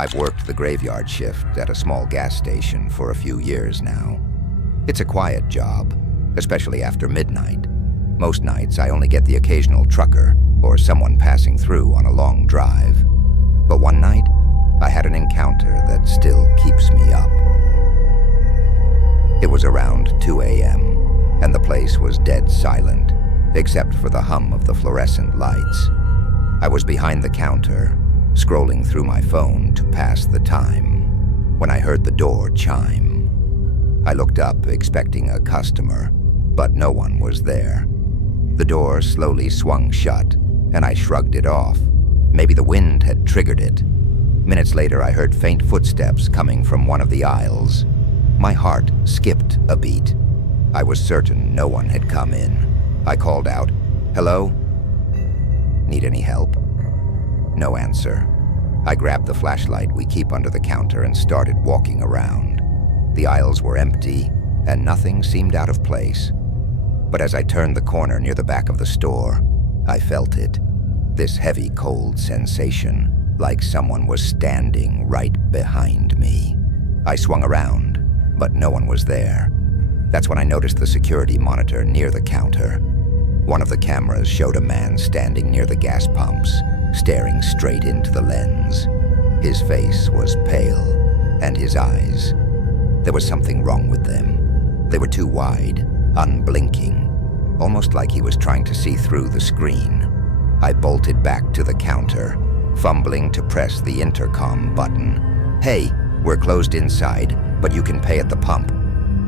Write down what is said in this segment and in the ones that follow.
I've worked the graveyard shift at a small gas station for a few years now. It's a quiet job, especially after midnight. Most nights I only get the occasional trucker or someone passing through on a long drive. But one night, I had an encounter that still keeps me up. It was around 2 a.m., and the place was dead silent, except for the hum of the fluorescent lights. I was behind the counter, scrolling through my phone to pass the time, when I heard the door chime. I looked up, expecting a customer, but no one was there. The door slowly swung shut, and I shrugged it off. Maybe the wind had triggered it. Minutes later, I heard faint footsteps coming from one of the aisles. My heart skipped a beat. I was certain no one had come in. I called out, "Hello? Need any help?" No answer. I grabbed the flashlight we keep under the counter and started walking around. The aisles were empty, and nothing seemed out of place. But as I turned the corner near the back of the store, I felt it. This heavy, cold sensation, like someone was standing right behind me. I swung around, but no one was there. That's when I noticed the security monitor near the counter. One of the cameras showed a man standing near the gas pumps, staring straight into the lens. His face was pale, and his eyes. There was something wrong with them. They were too wide, unblinking, almost like he was trying to see through the screen. I bolted back to the counter, fumbling to press the intercom button. "Hey, we're closed inside, but you can pay at the pump,"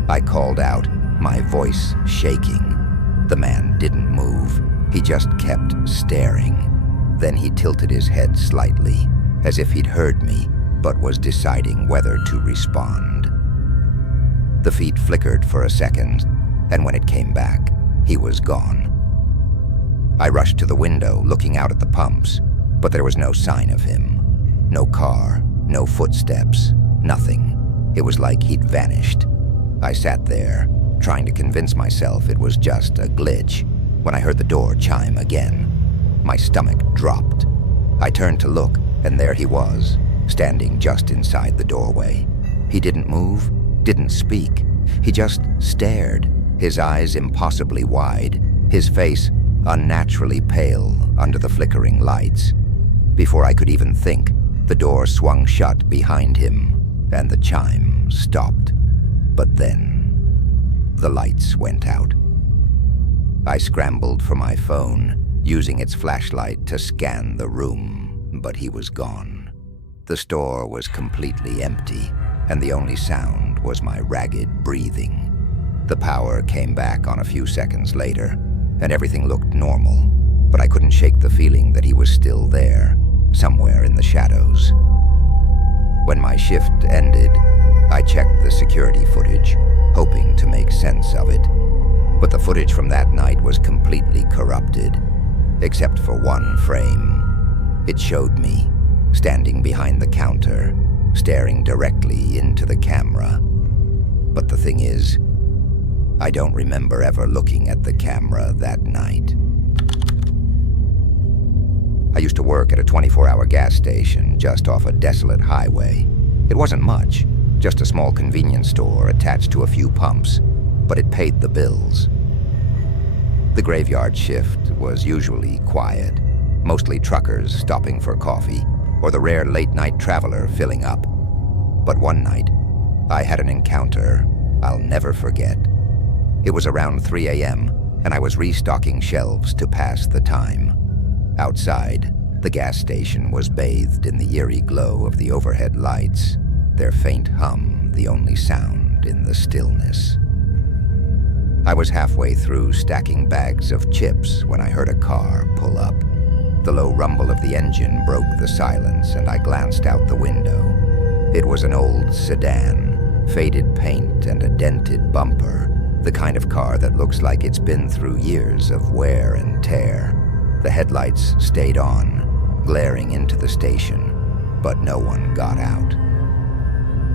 I called out, my voice shaking. The man didn't move. He just kept staring. Then he tilted his head slightly, as if he'd heard me, but was deciding whether to respond. The feed flickered for a second, and when it came back, he was gone. I rushed to the window, looking out at the pumps, but there was no sign of him. No car, no footsteps, nothing. It was like he'd vanished. I sat there, trying to convince myself it was just a glitch, when I heard the door chime again. My stomach dropped. I turned to look, and there he was, standing just inside the doorway. He didn't move, didn't speak. He just stared, his eyes impossibly wide, his face unnaturally pale under the flickering lights. Before I could even think, the door swung shut behind him, and the chime stopped. But then, the lights went out. I scrambled for my phone, using its flashlight to scan the room, but he was gone. The store was completely empty, and the only sound was my ragged breathing. The power came back on a few seconds later, and everything looked normal, but I couldn't shake the feeling that he was still there, somewhere in the shadows. When my shift ended, I checked the security footage, hoping to make sense of it. But the footage from that night was completely corrupted, except for one frame. It showed me, standing behind the counter, staring directly into the camera. But the thing is, I don't remember ever looking at the camera that night. I used to work at a 24-hour gas station just off a desolate highway. It wasn't much, just a small convenience store attached to a few pumps, but it paid the bills. The graveyard shift was usually quiet, mostly truckers stopping for coffee, or the rare late-night traveler filling up. But one night, I had an encounter I'll never forget. It was around 3 a.m., and I was restocking shelves to pass the time. Outside, the gas station was bathed in the eerie glow of the overhead lights, their faint hum the only sound in the stillness. I was halfway through stacking bags of chips when I heard a car pull up. The low rumble of the engine broke the silence, and I glanced out the window. It was an old sedan, faded paint and a dented bumper, the kind of car that looks like it's been through years of wear and tear. The headlights stayed on, glaring into the station, but no one got out.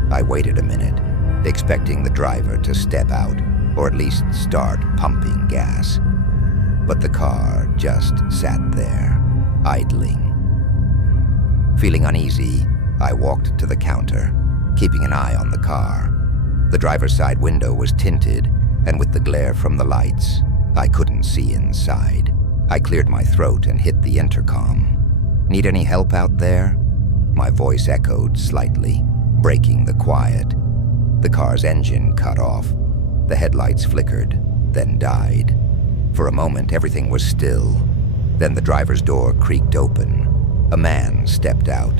I waited a minute, expecting the driver to step out, or at least start pumping gas. But the car just sat there, idling. Feeling uneasy, I walked to the counter, keeping an eye on the car. The driver's side window was tinted, and with the glare from the lights, I couldn't see inside. I cleared my throat and hit the intercom. "Need any help out there?" My voice echoed slightly, breaking the quiet. The car's engine cut off. The headlights flickered, then died. For a moment, everything was still. Then the driver's door creaked open. A man stepped out,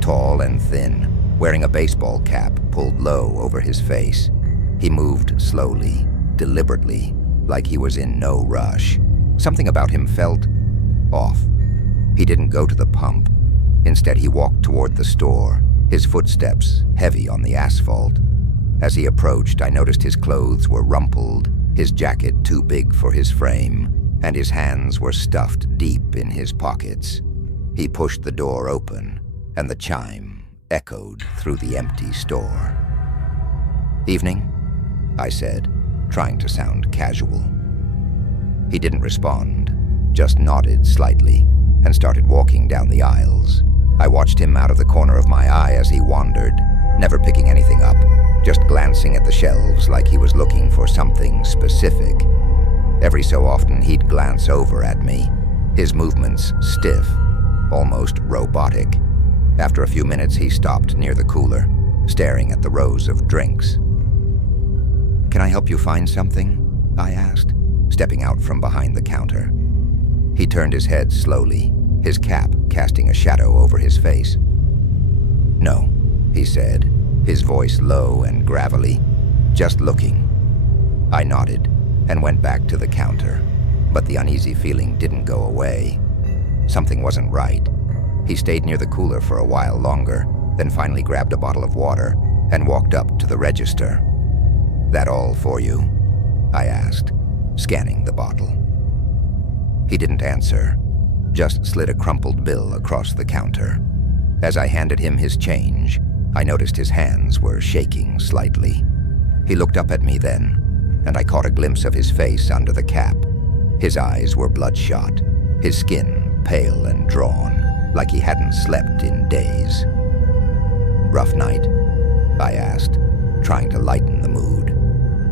tall and thin, wearing a baseball cap pulled low over his face. He moved slowly, deliberately, like he was in no rush. Something about him felt off. He didn't go to the pump. Instead, he walked toward the store, his footsteps heavy on the asphalt. As he approached, I noticed his clothes were rumpled, his jacket too big for his frame, and his hands were stuffed deep in his pockets. He pushed the door open, and the chime echoed through the empty store. "Evening," I said, trying to sound casual. He didn't respond, just nodded slightly and started walking down the aisles. I watched him out of the corner of my eye as he wandered, never picking anything up, just glancing at the shelves like he was looking for something specific. Every so often, he'd glance over at me, his movements stiff, almost robotic. After a few minutes, he stopped near the cooler, staring at the rows of drinks. "Can I help you find something?" I asked, stepping out from behind the counter. He turned his head slowly, his cap casting a shadow over his face. "No," he said, his voice low and gravelly. "Just looking." I nodded and went back to the counter, but the uneasy feeling didn't go away. Something wasn't right. He stayed near the cooler for a while longer, then finally grabbed a bottle of water and walked up to the register. "That all for you?" I asked, scanning the bottle. He didn't answer, just slid a crumpled bill across the counter. As I handed him his change, I noticed his hands were shaking slightly. He looked up at me then, and I caught a glimpse of his face under the cap. His eyes were bloodshot, his skin pale and drawn, like he hadn't slept in days. "Rough night?" I asked, trying to lighten the mood.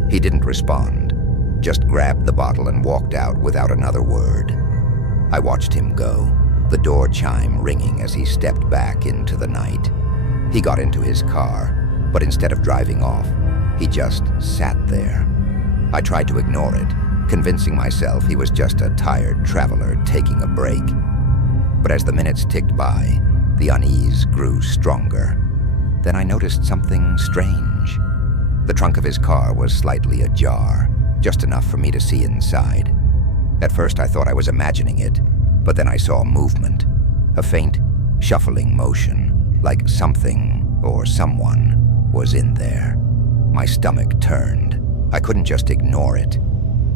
He didn't respond, just grabbed the bottle and walked out without another word. I watched him go, the door chime ringing as he stepped back into the night. He got into his car, but instead of driving off, he just sat there. I tried to ignore it, convincing myself he was just a tired traveler taking a break. But as the minutes ticked by, the unease grew stronger. Then I noticed something strange. The trunk of his car was slightly ajar, just enough for me to see inside. At first I thought I was imagining it, but then I saw movement, a faint, shuffling motion, like something or someone was in there. My stomach turned. I couldn't just ignore it.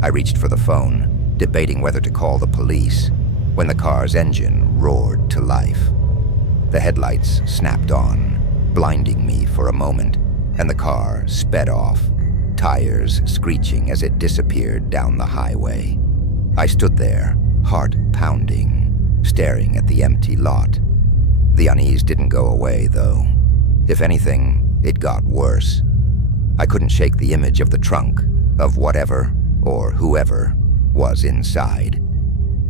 I reached for the phone, debating whether to call the police, when the car's engine roared to life. The headlights snapped on, blinding me for a moment, and the car sped off, tires screeching as it disappeared down the highway. I stood there, heart pounding, staring at the empty lot. The unease didn't go away, though. If anything, it got worse. I couldn't shake the image of the trunk, of whatever or whoever was inside.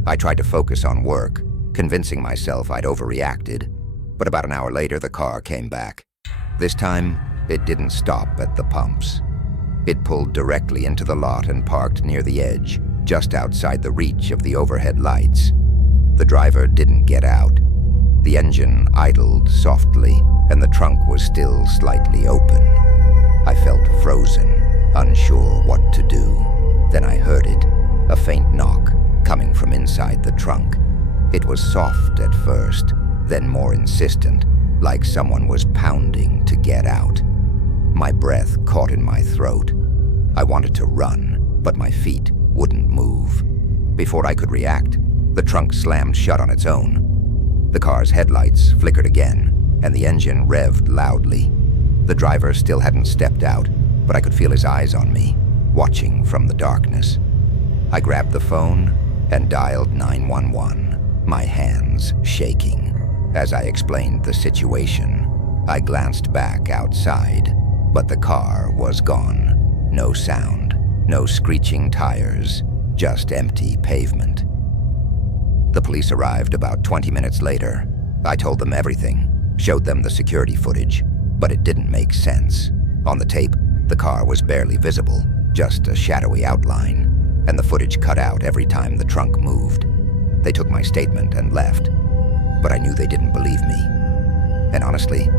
I tried to focus on work, convincing myself I'd overreacted, but about an hour later the car came back. This time, it didn't stop at the pumps. It pulled directly into the lot and parked near the edge, just outside the reach of the overhead lights. The driver didn't get out. The engine idled softly, and the trunk was still slightly open. I felt frozen, unsure what to do. Then I heard it, a faint knock coming from inside the trunk. It was soft at first, then more insistent, like someone was pounding to get out. My breath caught in my throat. I wanted to run, but my feet wouldn't move. Before I could react, the trunk slammed shut on its own. The car's headlights flickered again, and the engine revved loudly. The driver still hadn't stepped out, but I could feel his eyes on me, watching from the darkness. I grabbed the phone and dialed 911, my hands shaking. As I explained the situation, I glanced back outside, but the car was gone. No sound, no screeching tires, just empty pavement. The police arrived about 20 minutes later. I told them everything, showed them the security footage, but it didn't make sense. On the tape, the car was barely visible, just a shadowy outline, and the footage cut out every time the trunk moved. They took my statement and left, but I knew they didn't believe me. And honestly,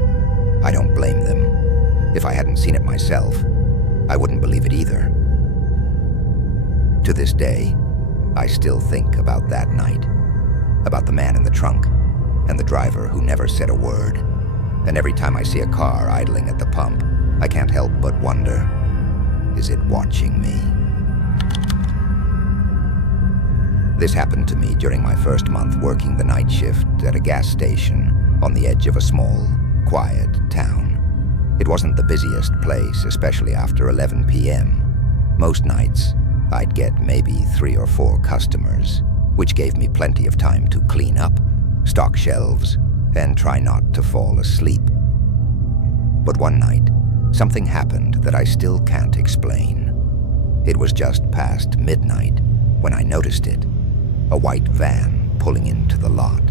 I don't blame them. If I hadn't seen it myself, I wouldn't believe it either. To this day, I still think about that night, about the man in the trunk, and the driver who never said a word. And every time I see a car idling at the pump, I can't help but wonder, is it watching me? This happened to me during my first month working the night shift at a gas station on the edge of a small, quiet town. It wasn't the busiest place, especially after 11 p.m. Most nights, I'd get maybe 3 or 4 customers, which gave me plenty of time to clean up, stock shelves, and try not to fall asleep. But one night, something happened that I still can't explain. It was just past midnight when I noticed it. A white van pulling into the lot.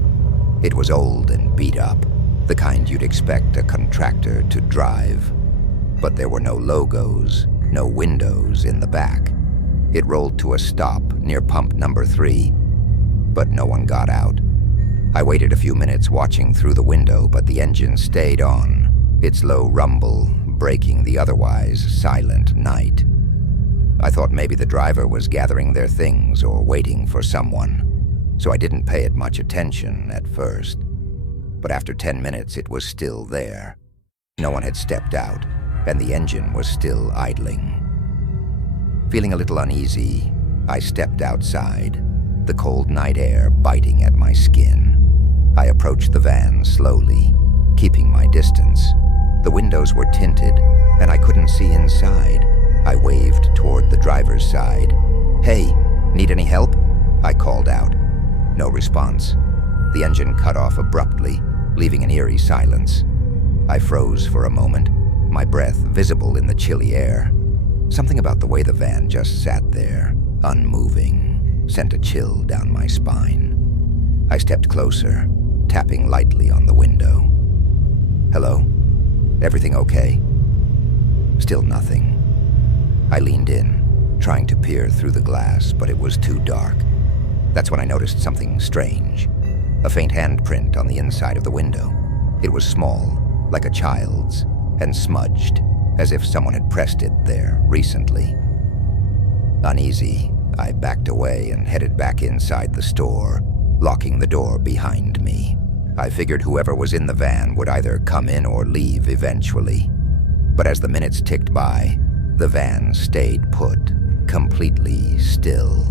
It was old and beat up, the kind you'd expect a contractor to drive. But there were no logos, no windows in the back. It rolled to a stop near pump number 3, but no one got out. I waited a few minutes watching through the window, but the engine stayed on, its low rumble breaking the otherwise silent night. I thought maybe the driver was gathering their things or waiting for someone, so I didn't pay it much attention at first. But after 10 minutes, it was still there. No one had stepped out, and the engine was still idling. Feeling a little uneasy, I stepped outside, the cold night air biting at my skin. I approached the van slowly, keeping my distance. The windows were tinted, and I couldn't see inside. I waved toward the driver's side. "Hey, need any help?" I called out. No response. The engine cut off abruptly, leaving an eerie silence. I froze for a moment, my breath visible in the chilly air. Something about the way the van just sat there, unmoving, sent a chill down my spine. I stepped closer, tapping lightly on the window. "Hello? Everything okay?" Still nothing. I leaned in, trying to peer through the glass, but it was too dark. That's when I noticed something strange. A faint handprint on the inside of the window. It was small, like a child's, and smudged, as if someone had pressed it there recently. Uneasy, I backed away and headed back inside the store, locking the door behind me. I figured whoever was in the van would either come in or leave eventually. But as the minutes ticked by, the van stayed put, completely still.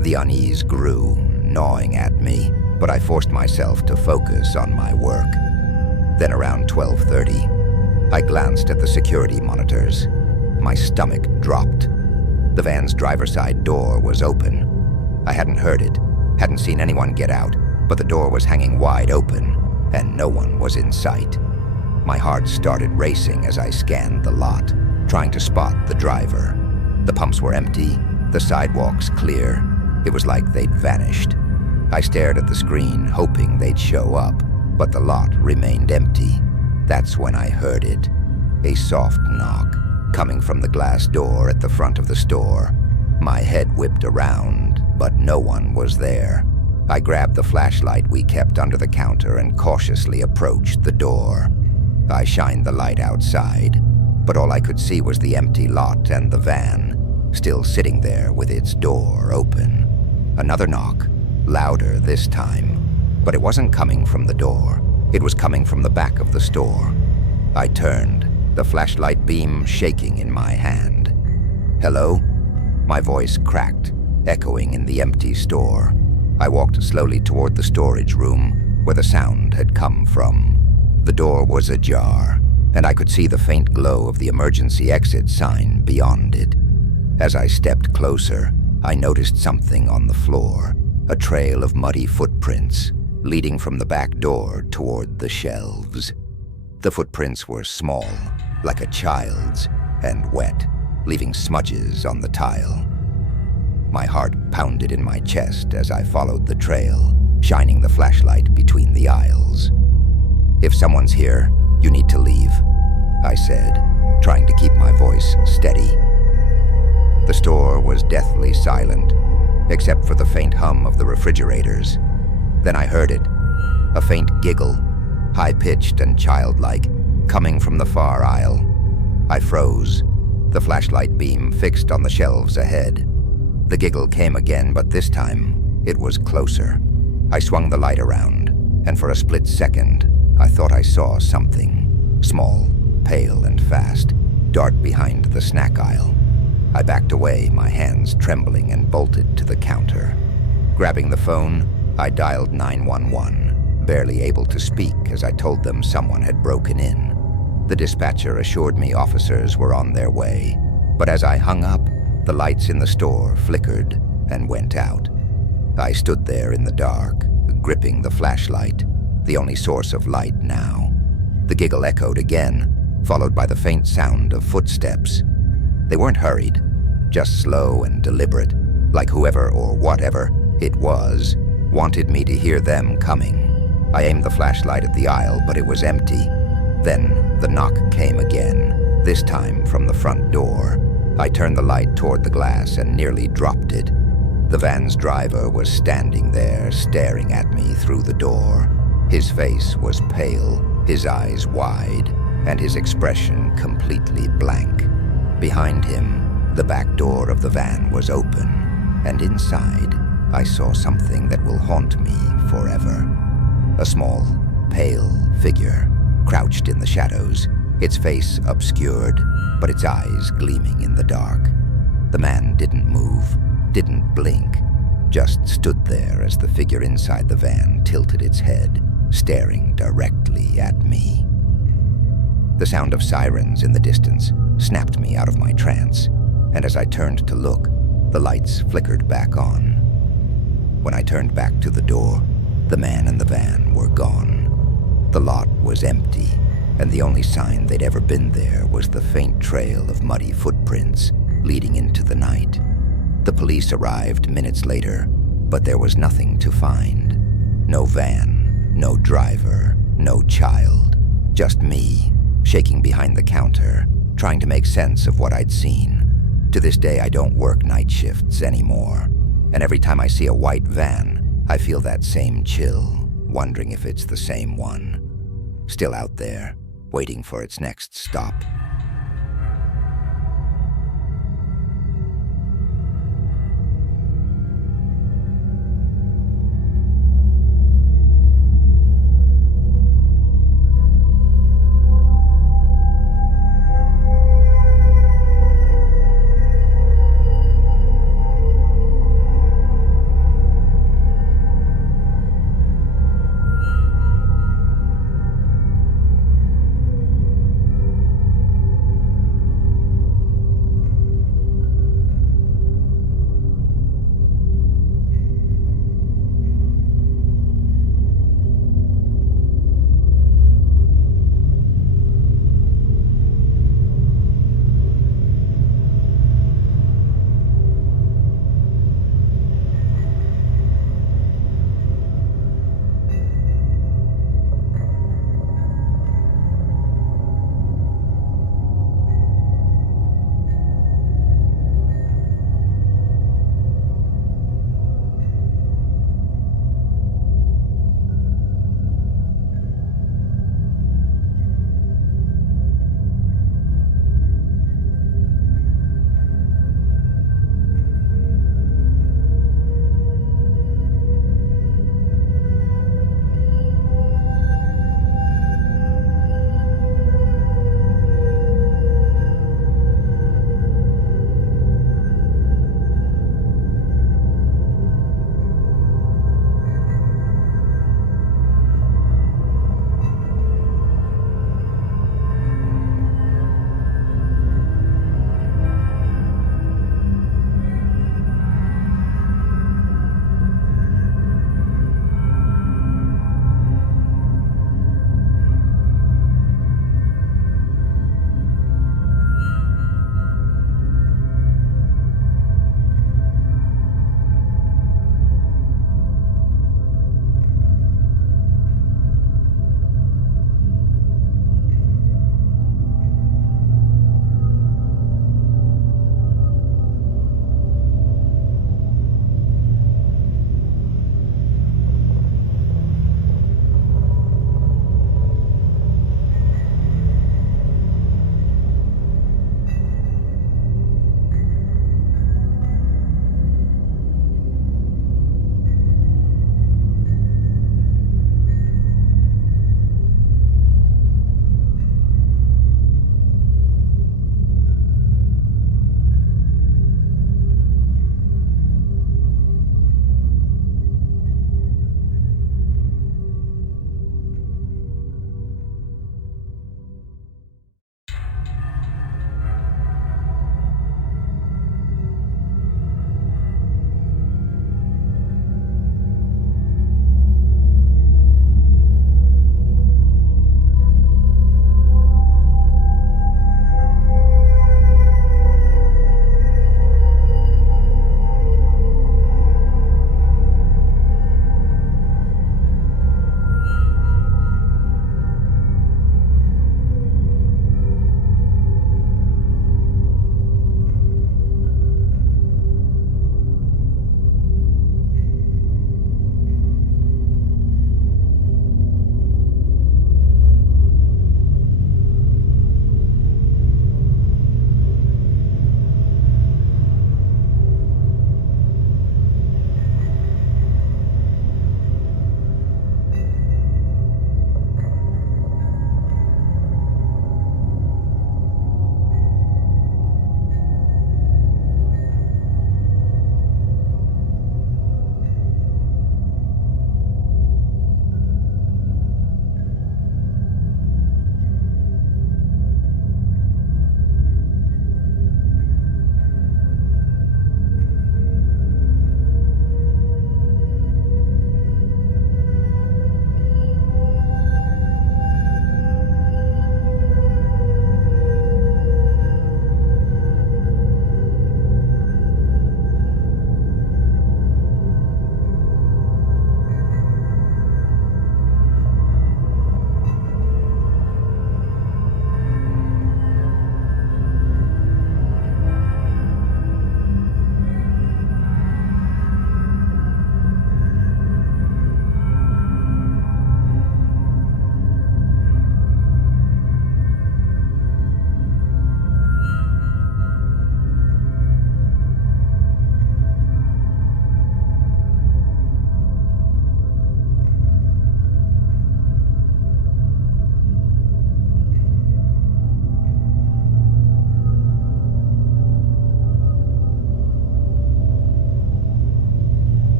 The unease grew, gnawing at me, but I forced myself to focus on my work. Then around 12:30, I glanced at the security monitors. My stomach dropped. The van's driver's side door was open. I hadn't heard it, hadn't seen anyone get out, but the door was hanging wide open, and no one was in sight. My heart started racing as I scanned the lot, trying to spot the driver. The pumps were empty, the sidewalks clear. It was like they'd vanished. I stared at the screen, hoping they'd show up, but the lot remained empty. That's when I heard it. A soft knock, coming from the glass door at the front of the store. My head whipped around, but no one was there. I grabbed the flashlight we kept under the counter and cautiously approached the door. I shined the light outside, but all I could see was the empty lot and the van, still sitting there with its door open. Another knock, louder this time, but it wasn't coming from the door. It was coming from the back of the store. I turned, the flashlight beam shaking in my hand. "Hello?" My voice cracked, echoing in the empty store. I walked slowly toward the storage room, where the sound had come from. The door was ajar, and I could see the faint glow of the emergency exit sign beyond it. As I stepped closer, I noticed something on the floor, a trail of muddy footprints leading from the back door toward the shelves. The footprints were small, like a child's, and wet, leaving smudges on the tile. My heart pounded in my chest as I followed the trail, shining the flashlight between the aisles. "If someone's here, you need to leave," I said, trying to keep my voice steady. The store was deathly silent, except for the faint hum of the refrigerators. Then I heard it, a faint giggle, high-pitched and childlike, coming from the far aisle. I froze, the flashlight beam fixed on the shelves ahead. The giggle came again, but this time, it was closer. I swung the light around, and for a split second, I thought I saw something, small, pale and fast, dart behind the snack aisle. I backed away, my hands trembling, and bolted to the counter. Grabbing the phone, I dialed 911, barely able to speak as I told them someone had broken in. The dispatcher assured me officers were on their way, but as I hung up, the lights in the store flickered and went out. I stood there in the dark, gripping the flashlight, the only source of light now. The giggle echoed again, followed by the faint sound of footsteps. They weren't hurried, just slow and deliberate, like whoever or whatever it was wanted me to hear them coming. I aimed the flashlight at the aisle, but it was empty. Then the knock came again, this time from the front door. I turned the light toward the glass and nearly dropped it. The van's driver was standing there, staring at me through the door. His face was pale, his eyes wide, and his expression completely blank. Behind him, the back door of the van was open, and inside, I saw something that will haunt me forever. A small, pale figure, crouched in the shadows, its face obscured, but its eyes gleaming in the dark. The man didn't move, didn't blink, just stood there as the figure inside the van tilted its head, staring directly at me. The sound of sirens in the distance snapped me out of my trance, and as I turned to look, the lights flickered back on. When I turned back to the door, the man and the van were gone. The lot was empty, and the only sign they'd ever been there was the faint trail of muddy footprints leading into the night. The police arrived minutes later, but there was nothing to find. No van, no driver, no child. Just me, shaking behind the counter, trying to make sense of what I'd seen. To this day, I don't work night shifts anymore, and every time I see a white van, I feel that same chill, wondering if it's the same one. Still out there, waiting for its next stop.